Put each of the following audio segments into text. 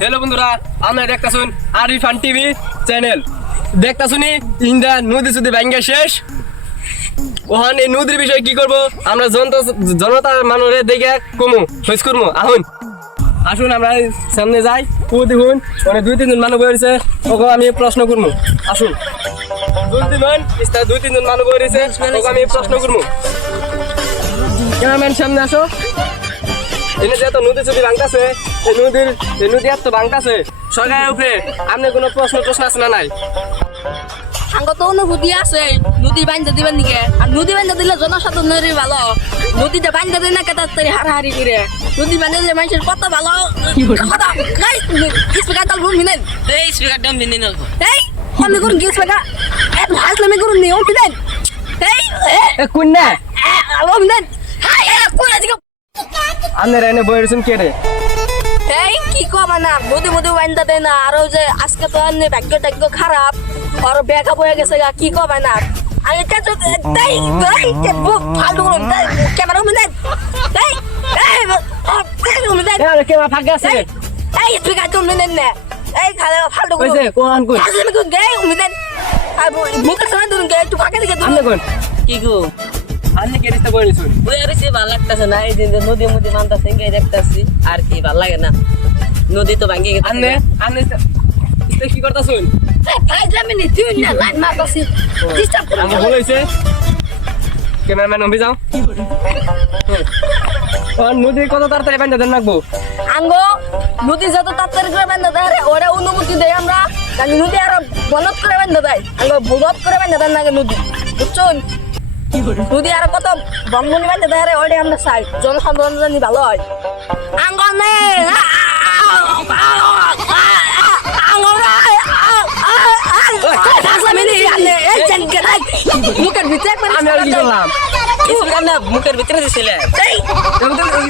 Hello বন্ধুরা, আমরা দেখতাছুন Arifan TV channel. দেখতাছুনি ইন্দা নদী যদি ভাঙ্গা শেষ, ওখানে নদীর বিষয়ে কি করব আমরা জনতার মানুষের দেখে কমু খোঁজ করবো। আসুন আমরা সামনে যাই। ও দেখুন ওখানে 2-3 জন মানুষ বসেছে, ওকে আমি প্রশ্ন করবো। আসুন দুই তিনজন মানুষ বসেছে, ওকে আমি প্রশ্ন করবো। ক্যামেরাম্যান সামনে আসো। এনে যেহেতু নদী ছবি ভাঙতেছে, এই নদী এত ভাঙতেছে সরকারের উপরে আপনি কোনো প্রশ্ন আছে না নাই? আঙ্গ তো অনুভূতি আছে নদী বান্ধা দিবেন নিকে, আর নদী বান্ধা দিলে জনসাধারণের ভালো। নদীতে বান্ধা দিলে না তাড়াতাড়ি হারাহারি করে নদী বান্ধা দিলে মানুষের কত ভালো। স্পিকার তাল রুম মিনেন, এই স্পিকার দাম দিন না এই আমি করুন গিয়ে স্পিকার এত হাসলামি করুন নি ও মিনেন, এই কোন না আলো মিনেন। হাই কোন আজকে আপনারা এনে বসেছেন কে রে? এই কি কবা না নদী মধ্যে বান্ধা দেয় না। আর ওই যে আজকে তো ভাগ্য টাগ্য খারাপ, আর বেকা বয়ে গেছে গা, কি কবা না। আমি ফালতু ক্যামেরা মিনেন, ক্যামেরা ফাঁকা আছে। এই তুই কাজ মিনেন না, এই খালে ফালতু কইছে কোন কোন মিনেন মুখের সময় তুমি একটু ফাঁকা দিকে আপনি কোন কি গো আপনি কে রিস্তা বসেছেন? বই আর সে ভালো লাগতেছে না। এই দিন নদী মধ্যে মানতেছে গে দেখতেছি, আর কি ভালো লাগে না। নদী তো ভাঙ্গি গেছে। আপনি কি করতেছেন? আমি ভুল হয়েছে। ক্যামেরাম্যান অভি যাও। নদী কত তাড়াতাড়ি বান্ধা দেন রাখবো? আঙ্গ নদী যত তাড়াতাড়ি করে বান্ধা দেয় ওরা অনুমতি দেয় আমরা, কারণ নদী আরো বলত করে বান্ধা দেয়। আঙ্গ ভূগত করে বান্ধা দেন না নদী, বুঝছেন? নদী আর কত বন্ধনী বান্ধা দেয় ওটা আমরা চাই, জনসাধারণ জানি ভালো হয়। আঙ্গ নে মুখের ভিতরে আমি আর কি করলাম? স্পিকার না মুখের ভিতরে দিছিলে।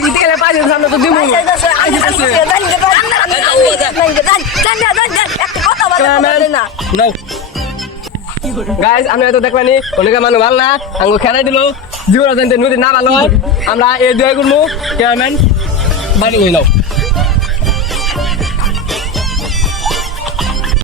ইতে গেলে পাঁচ সামনে তো দিব। গাইস আমরা তো দেখবানি অনেকে মানুষ ভালো না, আঙ্গু খেলাই দিল জীবন নদী না ভালো হয়। আমরা এই দোয়া করবো, ক্যামেরাম্যান বাড়ি হয়ে নাও।